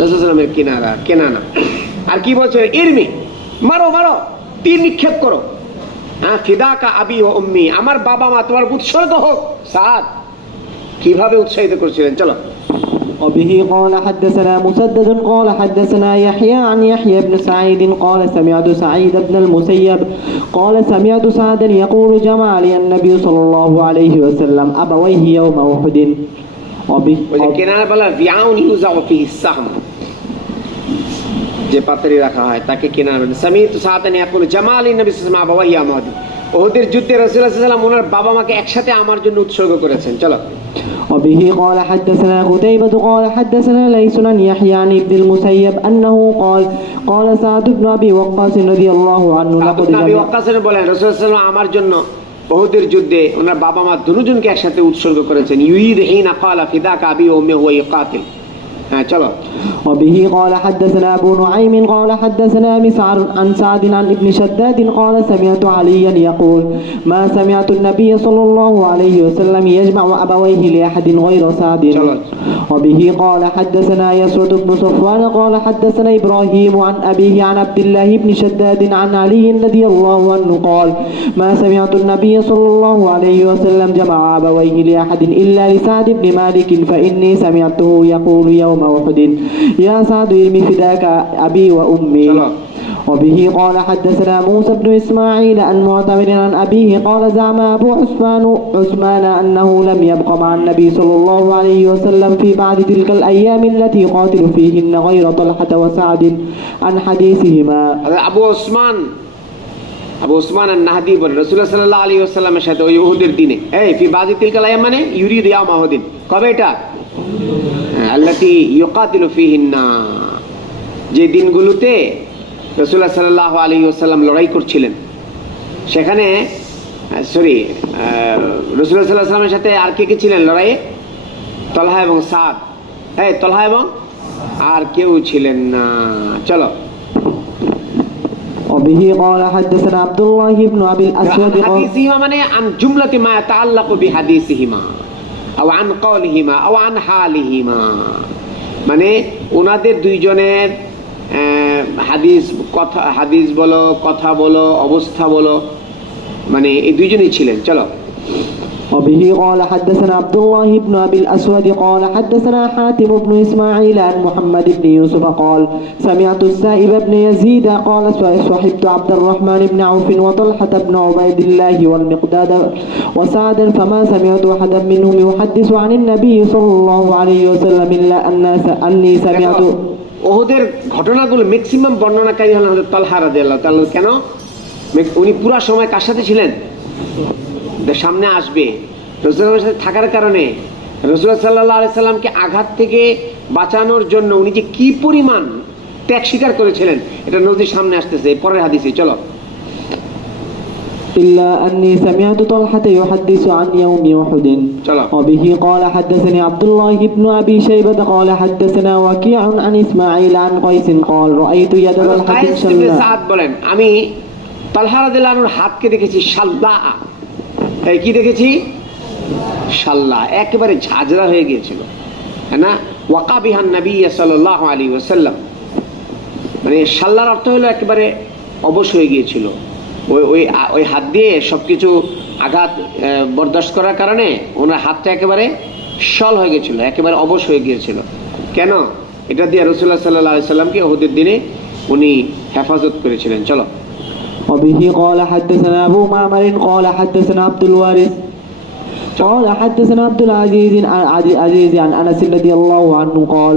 রাসূলুল্লাহের কেনানা আর কি বলছে ইরমি মারো তীর নিক্ষেপ করো হ্যাঁ ফিদাকা আবি ও উম্মি আমার বাবা মা তোমার উৎসর্গ হোক সাদ কিভাবে উৎসাহিত করছিলেন চলো وبه قال حدثنا مسدد قال حدثنا يحيى عن يحيى بن سعيد قال سمعت سعيد بن المسيب قال سمعت سعدا يقول جمع لي النبي صلى الله عليه وسلم أبويه يوم أحد কেনার বলা ভিআউন ইউজাউ ফিহি সাহম যে পাত্রে রাখা হয় তাকে কেনার বলে সামিতু সাদান ইয়াকুল জামা আলী নবী সাল্লাল্লাহু আলাইহি ওয়াসাল্লাম আবাওয়াহি ইয়াউম উহুদের যুদ্ধে রাসূলুল্লাহ সাল্লাল্লাহু আলাইহি ওয়াসাল্লাম ওনার বাবা মাকে একসাথে আমার জন্য উৎসর্গ করেছেন চলো وبه قال حدثنا قتيبة قال حدثنا ليس عن يحيى عن ابن المسيب أنه قال سعد بن أبي وقاص رضي الله عنه لقد أبي وقاص বলেন রাসূলুল্লাহ সাল্লাল্লাহু আলাইহি ওয়াসাল্লাম আমার জন্য উহুদের যুদ্ধে ওনার বাবা মা দুজনকে একসাথে উৎসর্গ করেছেন ইউরিদ হিনা ক্বালা ফিদাকা আবি ওয়া উম্মি ওয়া ইকাতিল হ্যাঁ চলো وبه قال حدثنا أبو نعيم قال حدثنا مسعر عن سعد عن ابن شداد قال سمعت عليا يقول ما سمعت النبي صلى الله عليه وسلم يجمع أبويه لأحد غير سعد وبه قال حدثنا يسعد بن صفوان قال حدثنا إبراهيم عن أبيه عن عبد الله بن شداد عن علي رضي الله عنه قال ما سمعت النبي صلى الله عليه وسلم جمع أبويه لأحد إلا لسعد بن مالك فإني سمعته يقول يوم أحد يا سعد ارمي فداك أبي وأمي وبه قال حدثنا موسى بن إسماعيل عن معتمر عن أبيه قال زعم أبو عثمان أنه لم يبق مع النبي صلى الله عليه وسلم في بعد تلك الأيام التي قاتل فيهن غير طلحة وسعد عن حديثهما أبو عثمان النهدي বলেন রাসূলুল্লাহ সাল্লাল্লাহু আলাইহি ওয়াসাল্লামের সাথে ওই উহুদের দিনে এই ফি বাদি তিলকাল আয়াম মানে ইউরিদ ইয়াউম উহুদ কবে এটা আল্লাতী ইউকাতিলু ফিহিন্না যে দিনগুলোতে রাসূলুল্লাহ সাল্লাল্লাহু আলাইহি ওয়াসাল্লাম লড়াই করছিলেন সেখানে সরি, রাসূলুল্লাহ সাল্লাল্লাহু আলাইহি ওয়াসাল্লামের সাথে আর কে কে ছিলেন লড়াইয়ে? তলহা এবং সাদ। হ্যাঁ, তলহা এবং আর কেউ ছিলেন না। চলো। وبه قال حدثنا عبد الله بن ابي الاسود হাদিসিহিমা মানে আন জুমলাতি মা তাআল্লাকু বিহাদিসিহিমা আও আন কওলিহিমা আও আন হালিহিমা, মানে ওনাদের দুইজনের হাদিস বলো, কথা বলো, অবস্থা বলো, মানে এই দুইজনেই ছিলেন। চলো। وبه قال حدثنا عبد الله بن ابي الاسود قال حدثنا حاتم بن اسماعيل عن محمد بن يوسف قال سمعت السائب بن يزيد قال صحبت عبد الرحمن بن عوف وطلحة بن عبيد الله والمقداد وسعدا فما سمعت احدا منهم يحدث عن النبي صلى الله عليه وسلم الا اني سمعت। ওহদের ঘটনাগুলো ম্যাক্সিমাম বর্ণনাকারী হলেন হযরত তালহা রাদিয়াল্লাহু তাআলা। কেন? উনি পুরো সময় কার সাথে ছিলেন? সামনে আসবে রাসূলুল্লাহর সাথে থাকার কারণে রাসূলুল্লাহ সাল্লাল্লাহু আলাইহি সাল্লামকে আঘাত থেকে বাঁচানোর জন্য উনি যে কি পরিমাণ ত্যাগ স্বীকার করেছিলেন এটা নদীর সামনে আসতেছে পরের হাদিসে। চলো। إلا أني سمعت طلحة يحدث عن يوم أحد. وبه قال حدثني عبد الله بن أبي شيبة قال حدثنا وكيع عن إسماعيل عن قيس قال رأيت يد طلحة সাদ বলেন আমি তালহা রাদিয়াল্লাহু আনহুর হাতকে দেখেছি শাল্লা। এই কি দেখেছি? শাল্লা, একেবারে ঝাঁঝরা হয়ে গিয়েছিল, হ্যাঁ না? ওয়াকা বিহান নবী সাল্লাল্লাহু আলাইহি ওয়াসাল্লাম, মানে শাল্লার অর্থ হলো একেবারে অবশ হয়ে গিয়েছিল। ওই হাত দিয়ে সবকিছু আঘাত বরদাস্ত করার কারণে ওনার হাতটা একেবারে শল হয়ে গেছিল, একেবারে অবশ হয়ে গিয়েছিল। কেন? এটা দিয়ে রাসূলুল্লাহ সাল্লাল্লাহু আলাইহি সাল্লামকে উহুদের দিনে উনি হেফাজত করেছিলেন। চলো। وبه قال حدثنا أبو معمر قال حدثنا عبد الوارث قال حدثنا عبد العزيز عن أنس رضي الله عنه قال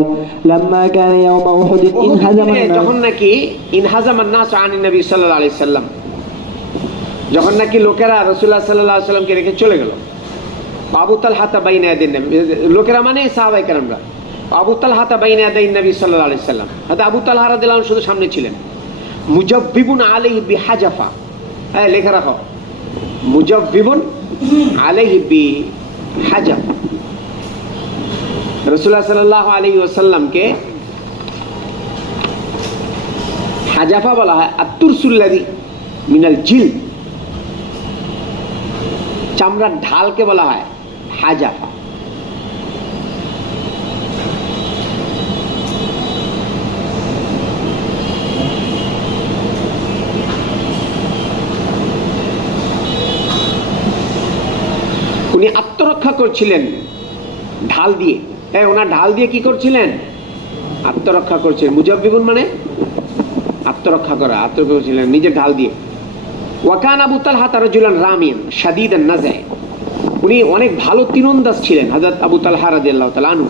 لما كان يوم أحد انهزم الناس যখন নাকি ইনহাজাম الناس عن النبي صلى الله عليه وسلم, যখন নাকি লোকেরা রাসূলুল্লাহ সাল্লাল্লাহু আলাইহি সাল্লামকে রেখে চলে গেল। আবু তালহা বাইনা ইয়াদিন নবী, লোকেরা মানে সাহাবায়ে কেরামরা। আবু তালহা বাইনা ইয়াদিন নবী সাল্লাল্লাহু আলাইহি সাল্লাম, হযরত আবু তালহা রাদিয়াল্লাহু আনহু শুধু সামনে ছিলেন। মুজাব্বিবুন আলাইহি বিহাজাফা, হ্যাঁ লেখা রাখো, মুজাব্বিবুন আলাইহি বিহাজাফা। রাসূলুল্লাহ সাল্লাল্লাহু আলাইহি ওয়াসাল্লামকে হাজাফা বলা হয় আত-তুরসুল্লাযী মিনাল জিল, চামড়ার ঢালকে বলা হয় হাজাফা। উনি আত্মরক্ষা করছিলেন ঢাল দিয়ে। হ্যাঁ, ওনার ঢাল দিয়ে কি করছিলেন? আত্মরক্ষা করছিলেন। মুজাব্বিবুন মানে আত্মরক্ষা করা, আত্মরক্ষা করছিলেন নিজের ঢাল দিয়ে। ওয়াকান আবু তালহা রাজুলান রামিয়ান শাদীদান নাযায়, উনি অনেক ভালো তীরন্দাজ ছিলেন হযরত আবু তালহা রাদিয়াল্লাহু তাআলা আনহু।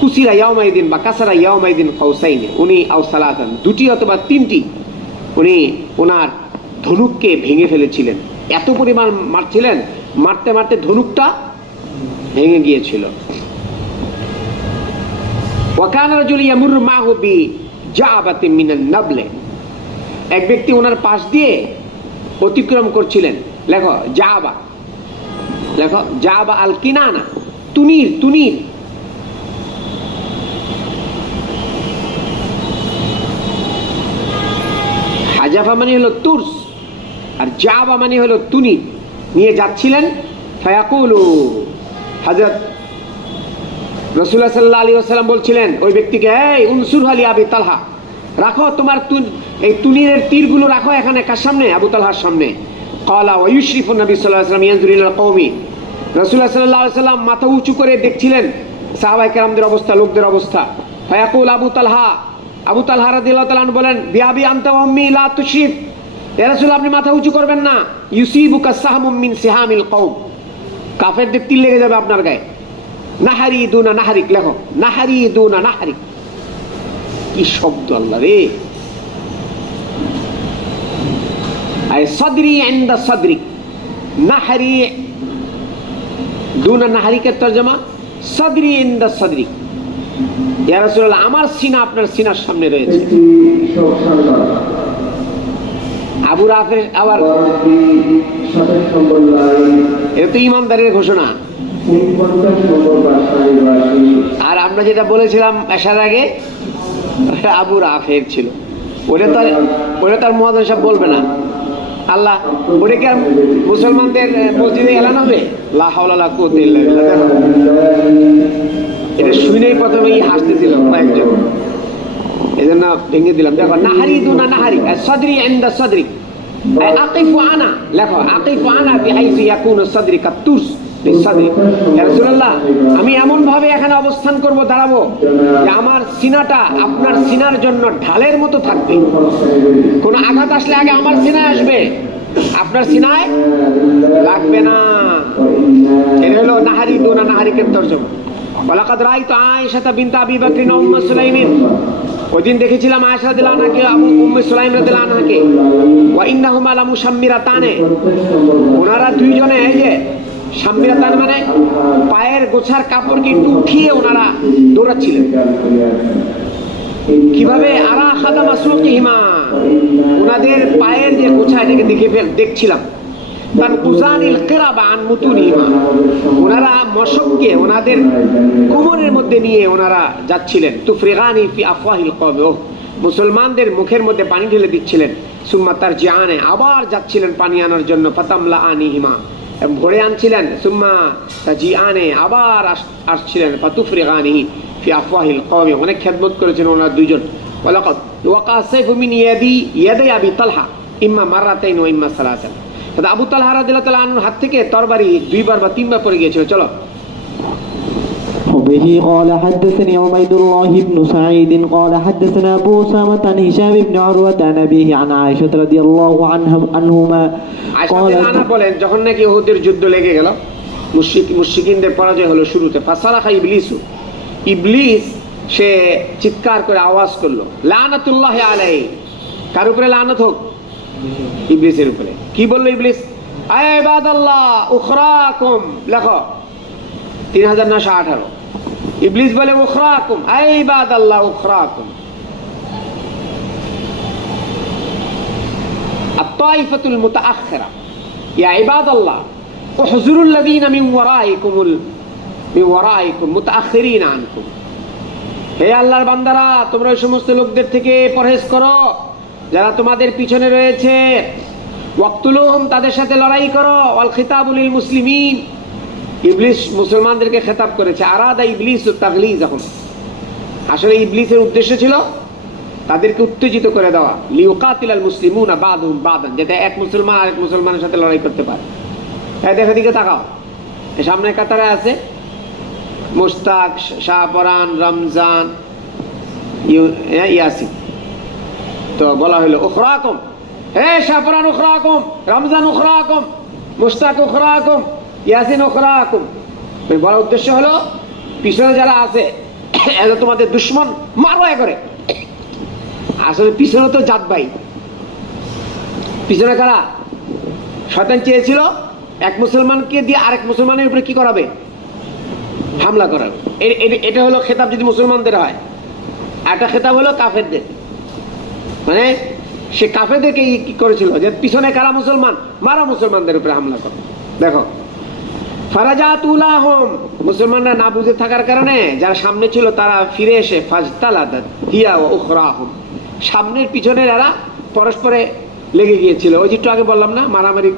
কুসিরা ইয়াউমাইদিন বা কাসারা ইয়াউমাইদিন কাউসাইনি, উনি আও সালাতান, দুটি অথবা তিনটি উনি ওনার ধনুককে ভেঙে ফেলেছিলেন। এত পরিমাণ মারছিলেন, মারতে মারতে ধনুকটা ভেঙে গিয়েছিল। ওয়াকান রাজুল ইয়ামুরু মাহু বিজাবাতিন মিনান নাবলে, এক ব্যক্তি ওনার পাশ দিয়ে অতিক্রম করছিলেন। লেখো জাবা, লেখো জাবা আল কিনানা, তুনির, তুনির। হাজাফা মানে হলো তুরস আর জাবা মানে হলো তুনির। নিয়ে যাচ্ছিলেন। ফায়াকুলু, হযরত রাসূলুল্লাহ সাল্লাল্লাহু আলাইহি ওয়াসাল্লাম বলছিলেন ওই ব্যক্তিকে, এই উনসুর আলী আবি তালহা, রাখো তোমার এই তুনিরের তীরগুলো রাখো এখানে। কার সামনে? আবু তালহার সামনে। ক্বালা ওয়া ইউশরিফু নবী সাল্লাল্লাহু আলাইহি ওয়াসাল্লাম ইয়ানজুরু ইলাল কওমি, রাসূলুল্লাহ সাল্লাল্লাহু আলাইহি ওয়াসাল্লাম মাথা উঁচু করে দেখছিলেন সাহাবায়ে কেরামদের অবস্থা, লোকদের অবস্থা। ফায়াকুল আবু তালহা, আবু তালহা রাদিয়াল্লাহু তাআলা আনহু বলেন, বিআবি আনতা ওয়া উম্মি লা তুশরিফ, ইয়া রাসূলুল্লাহ আপনি মাথা উঁচু করবেন না। ইউসিবুকা সাহমুম মিন সিহামিল কওম, কাফেরদের তীর লেগে যাবে আপনার গায়ে। নাহারি দুনা নাহারিক, লেখো নাহারি দুনা নাহারিক। কি শব্দ আল্লাহ রে! আই সদরি ইনদা সদরিক, নাহারি দুনা নাহারিকের তরজমা সদরি ইনদা সদরিক। ইয়া রাসূলুল্লাহ আমার সিনা আপনার সিনার সামনে রয়েছে। আবু রাফের আবার এটা তো ইমানদারের ঘোষণা। আর আমরা যেটা বলেছিলাম আসার আগে, আবু রাফের ছিল, ওটা তার মুয়াজ্জিন সাহেব বলবে না আল্লাহ, ওটা কি আর মুসলমানদের মসজিদে এলান হবে? লা হাওলা ওয়ালা কুওয়াতা ইল্লা বিল্লাহ। দেখো এটা শুনেই প্রথমেই হাসতেছিল কয়েকজন, এই জন্য ভেঙে দিলাম। দেখো নাহারি দুনা নাহারি সদরি ইনদা সদরি আকিফু আনা, লেখো আকিফু আনা বিহাইসু ইয়াকুনু সদরি কাতুস বিসদরি। ইয়া রাসূলুল্লাহ, আমি এমন ভাবে এখানে অবস্থান করব, দাঁড়াবো যে আমার সিনাটা আপনার সিনার জন্য ঢালের মতো থাকবে। কোন আঘাত আসলে আগে আমার সিনায় আসবে, আপনার সিনায় লাগবে না। এটা হলো নাহারি দুনা নাহারিকের তরজমা। ওয়ালাকাদ রাআইতু আয়েশা বিনত আবি বকর ওয়া উম্মে সুলাইমিন, ওইদিন দেখেছিলাম আয়েশা রাদিয়াল্লাহু আনহাকে উম্মে সুলাইম রাদিয়াল্লাহু আনহাকে। ওয়া ইন্নাহুমা লামুশাম্মিরাতানে, ওনারা দুইজনে এই যে শাম্মিরাতান মানে পায়ের গোছার কাপড়কে একটু উঠিয়ে ওনারা দৌড়াচ্ছিলেন। কিভাবে? আরা খাদামা সুকিহিমা, ওনাদের পায়ের যে গোছা এটাকে দেখছিলাম। তানকুজানিল কিরাবা আন মুতুনিহিমা, ওনারা মশককে ওনাদের কোমরের মধ্যে নিয়ে ওনারা যাচ্ছিলেন। তুফরিগানি ফি আফওয়াহিল কওম, মুসলমানদের মুখের মধ্যে পানি ঢেলে দিচ্ছিলেন। সুম্মা তারজিআনে, আবার যাচ্ছিলেন পানি আনার জন্য। ফাতামলা আনিহিমা, ভরে আনছিলেন। সুম্মা তাজিআনে, আবার আসছিলেন। ফাতুফরিগানিহি ফি আফওয়াহিল কওম, অনেক খেদমত করেছেন ওনারা দুইজন। ওয়ালাকাদ ওয়াকা সাইফু মিন ইয়াদি আবি তালহা ইম্মা মাররাতাইন ওয়া ইম্মা সালাসান, আবু তালহা রাদিয়াল্লাহু তাআলা আনহুর হাত থেকে তরবারি দুইবার বা তিনবার পড়ে গিয়েছিল। চলো। وبه قال حدثني عبيد الله بن سعيد قال حدثنا أبو أسامة عن هشام بن عروة عن أبيه عن عائشة رضي الله عنهما আয়েশা বলেন, যখন নাকি উহুদের যুদ্ধ লেগে গেল, মুশরিকিনদের পরাজয় হলো শুরুতে, ফাসারাখা ইবলিসু, ইবলিস সে চিৎকার করে আওয়াজ করলো, লানাতুল্লাহি আলাইহি, কার উপরে লানত হোক? ইবলিসের উপরে। কি বললো ইবলিস? আয় ইবাদাল্লাহ উখরাকুম, লেখো 3918। ইবলিস বলে উখরাকুম, আয় ইবাদাল্লাহ উখরাকুম। আত-তাইফাতুল মুতাআখিরা ইয়া ইবাদাল্লাহ উহযুরুল লাযিনা মিন ওয়ারাইকুম মুতাআখিরিনা আনকুম, হে আল্লাহর বান্দারা, তোমরা ওই সমস্ত লোকদের থেকে পরহেজ করো যারা তোমাদের পিছনে রয়েছে। ওয়াকতুলুহুম, তাদের সাথে লড়াই করো। ওয়াল খিতাবু লিল মুসলিমিন, ইবলিস মুসলমানদেরকে খেতাব করেছে। আরাদা ইবলিস তাগলিজ, এখন আসলে ইবলিসের উদ্দেশ্য ছিল তাদেরকে উত্তেজিত করে দেওয়া। লিউকাতিলাল মুসলিমুনা বাদুহুম বাদান, যাতে এক মুসলমান আরেক মুসলমানের সাথে লড়াই করতে পারে। এই দেখো, দিকে তাকাও, সামনে কাতারে আছে মুশতাক, শাহপরান, রমজান, ইয়াসিন। তো বলা হলো উখরাকুম, হে শাহপরান উখরাকুম, রমজান উখরাকুম, মুশতাক উখরাকুম, ইয়াসিন উখরাকুম। বলার উদ্দেশ্য হলো পিছনে যারা আছে এরা তোমাদের দুশমন, মারো এ করে। আসলে পিছনে তো জাত ভাই, পিছনে কারা? শয়তান চেয়েছিল এক মুসলমানকে দিয়ে আরেক মুসলমানের উপরে কি করাবে? হামলা করাবে। এটা হলো খেতাব যদি মুসলমানদের হয়। একটা খেতাব হলো কাফেরদের, মানে সে কাফেরদেরকে কি করেছিল যে পিছনে কারা? মুসলমান, মারা মুসলমানদের উপরে হামলা করো। দেখো ফারাজাতুলাহুম, মুসলমানরা না বুঝে থাকার কারণে যারা সামনে ছিল তারা ফিরে এসে ফাজতালাদাত হিয়া ওয়া উখরাহুম, সামনের পিছনের এরা পরস্পরে লেগে গিয়েছিল। ওই যে একটু আগে বললাম না, মারামারি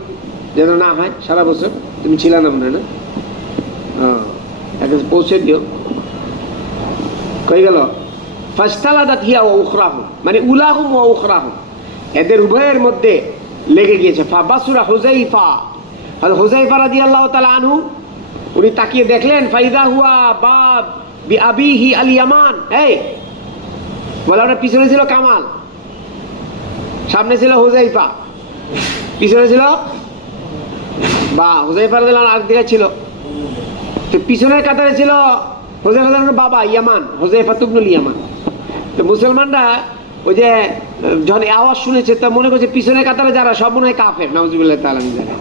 যেন না হয় সারা বছর। তুমি ছিল না মনে হয় না? পৌঁছে দিও। কই গেল? ফাজতালাদাত হিয়া ওয়া উখরাহুম, মানে উলাহুম ওয়া উখরাহুম, এদের উভয়ের মধ্যে লেগে গিয়েছে। ফাবাসুরা হুযাইফা, হুযাইফা রাদিয়াল্লাহু তাআলা আনহু, উনি তাকিয়ে দেখলেন, ফাইদা হুয়া বাব বিআবিহি আল ইয়ামান। এই বলে, ওটা পিছনে ছিল কামাল, সামনে ছিল হুযাইফা, পিছনে ছিল বা হুযাইফা রাদিয়াল্লাহু আনহু আরেকদিকে ছিল। তো পিছনের কাতারে ছিল হুযাইফা রাদিয়াল্লাহু আনহুর বাবা ইয়ামান, হুযাইফা ইবনুল ইয়ামান। তো মুসলমানরা ওই যে যখন আওয়াজ শুনেছে তা মনে করছে পিছনের কাতারে যারা সব মনে হয় কাফের, নাউযুবিল্লাহি তাআলা মিন যালিক,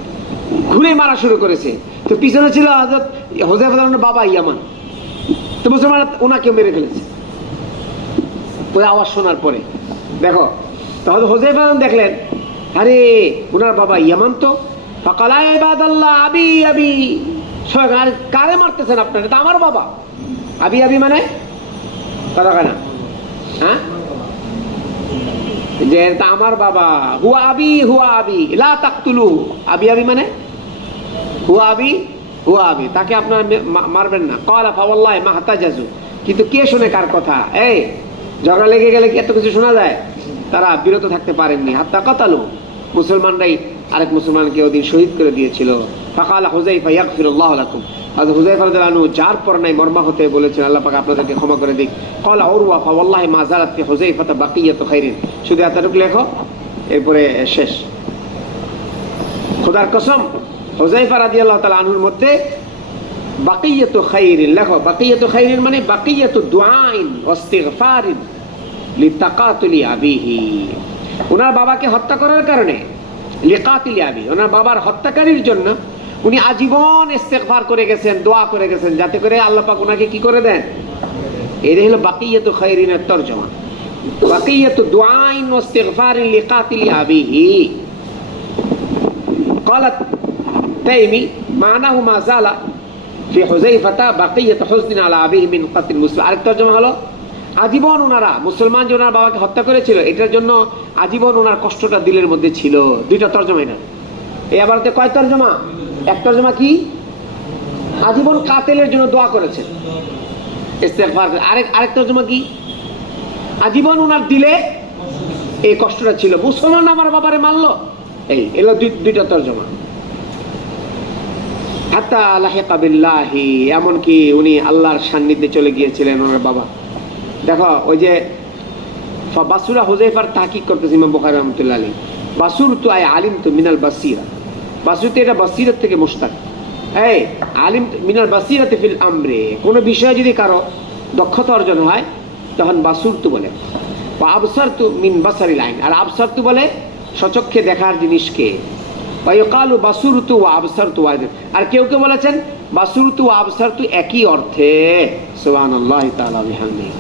ঘুরে মারা শুরু করেছে। তো পিছনে ছিল হযরত হুযাইফা রাদিয়াল্লাহু আনহুর বাবা ইয়ামান। তো মুসলমানরা ওনাকে মেরে ফেলেছে ওই আওয়াজ শোনার পরে। দেখো, তাহলে হুযাইফা দেখলেন আরে ওনার বাবা ইয়ামান তো। ফাকালা ইবাদাল্লাহ আবি আবি, আর কারে মারতেছেন আপনারা? এটা আমার বাবা। আবি আবি মানে কথা কয় না, হ্যাঁ, যে এটা আমার বাবা। হুয়া আবি লা তাকতুলু, আবি আবি মানে হুয়া আবি, তাকে আপনারা মারবেন না। ক্বালা ফাওয়াল্লাহি মা হাতাজাজু, কিন্তু কে শুনে কার কথা? এই ঝগড়া লেগে গেলে কি এত কিছু শোনা যায়? তারা বিরত থাকতে পারেননি। হাত্তা কাতালু, মুসলমানরাই আরেক মুসলমানকে ওদিন শহীদ করে দিয়েছিল। ফাকালা হুযায়ফা ইয়াগফিরুল্লাহু লাকুম, হযরত হুযায়ফা রাদিয়াল্লাহু আনহু যার পর নাই মর্মাহত হয়ে বলেছেন আল্লাহ পাক আপনাদেরকে ক্ষমা করে দিক। ক্বালা উরওয়া ফাওয়াল্লাহি মা যালাত ফি হুযায়ফাতা বাকিয়াতু খাইরিন, শুধু এতটুকু লেখো, এরপরে শেষ। খোদার কসম, হুযায়ফা রাদিয়াল্লাহু তাআলা আনহুর মধ্যে বাকিয়াতু খাইরিন লেখো। বাকিয়াতু খাইরিন মানে বাকিয়াতু দুআইন ওয়া ইস্তিগফারিন লিতাকাতুলি আবিহি, ওনার বাবাকে হত্যা করার কারণে, লিকাতিলি আবি, ওনার বাবার হত্যাকারীর জন্য উনি আজীবন ইস্তেগফার করে গেছেন, দোয়া করে গেছেন, যাতে করে আল্লাহ পাক ওনাকে কি করে দেন। এটাই হলো বাকিয়াতু খাইরিনের তরজমা, বাকিয়াতু দুআইন ওয়া ইস্তিগফারিন লিকাতিলি আবিহি। قالت تيمي معناه ما زال في حذيفة بقية حزن على أبيه من قتل مسلم। আরেক তরজমা হলো আজীবন ওনারা, মুসলমান যে ওনার বাবাকে হত্যা করেছিল এটার জন্য আজীবন ওনার কষ্টটা দিলের মধ্যে ছিল। দুইটা তরজমা এটা। এই আবার কয় তরজমা? এক তরজমা কি আজীবন কাতেলের জন্য দোয়া করেছেন, ইস্তেগফার। আরেক তরজমা কি আজীবন ওনার দিলে এই কষ্টটা ছিল, মুসলমান আমার বাবারে মারলো। এই এলো দুইটা তরজমা। হাত্তা লাহিকা বিল্লাহি, এমনকি উনি আল্লাহর সান্নিধ্যে চলে গিয়েছিলেন ওনার বাবা। দেখো ওই যে বাসুরা হুযায়ফার তাহকিক করতেছে ইমাম বুখারী রাহমাতুল্লাহ আলাইহি। বাসুরতু আই আলিমতু মিনাল বাসিরা, বাসুরতু এটা বাসিরাত থেকে মুশতাক। এই আলিম মিনাল বাসিরাতি ফিল আমরে, কোন বিষয়ে যদি কারো দক্ষতা অর্জন হয় তখন বাসুরতু বলে। ওয়া আবসারতু মিন বাসারিল আইন, আর আবসারতু বলে সচক্ষে দেখার জিনিসকে। ওয়া ইয়াকালু বাসুরতু ওয়া আবসারতু ওয়াহিদ, আর কেউ বলেছেন বাসুরতু ওয়া আবসারতু একই অর্থে। সুবহানাল্লাহি তাআলা বিহামদিহি।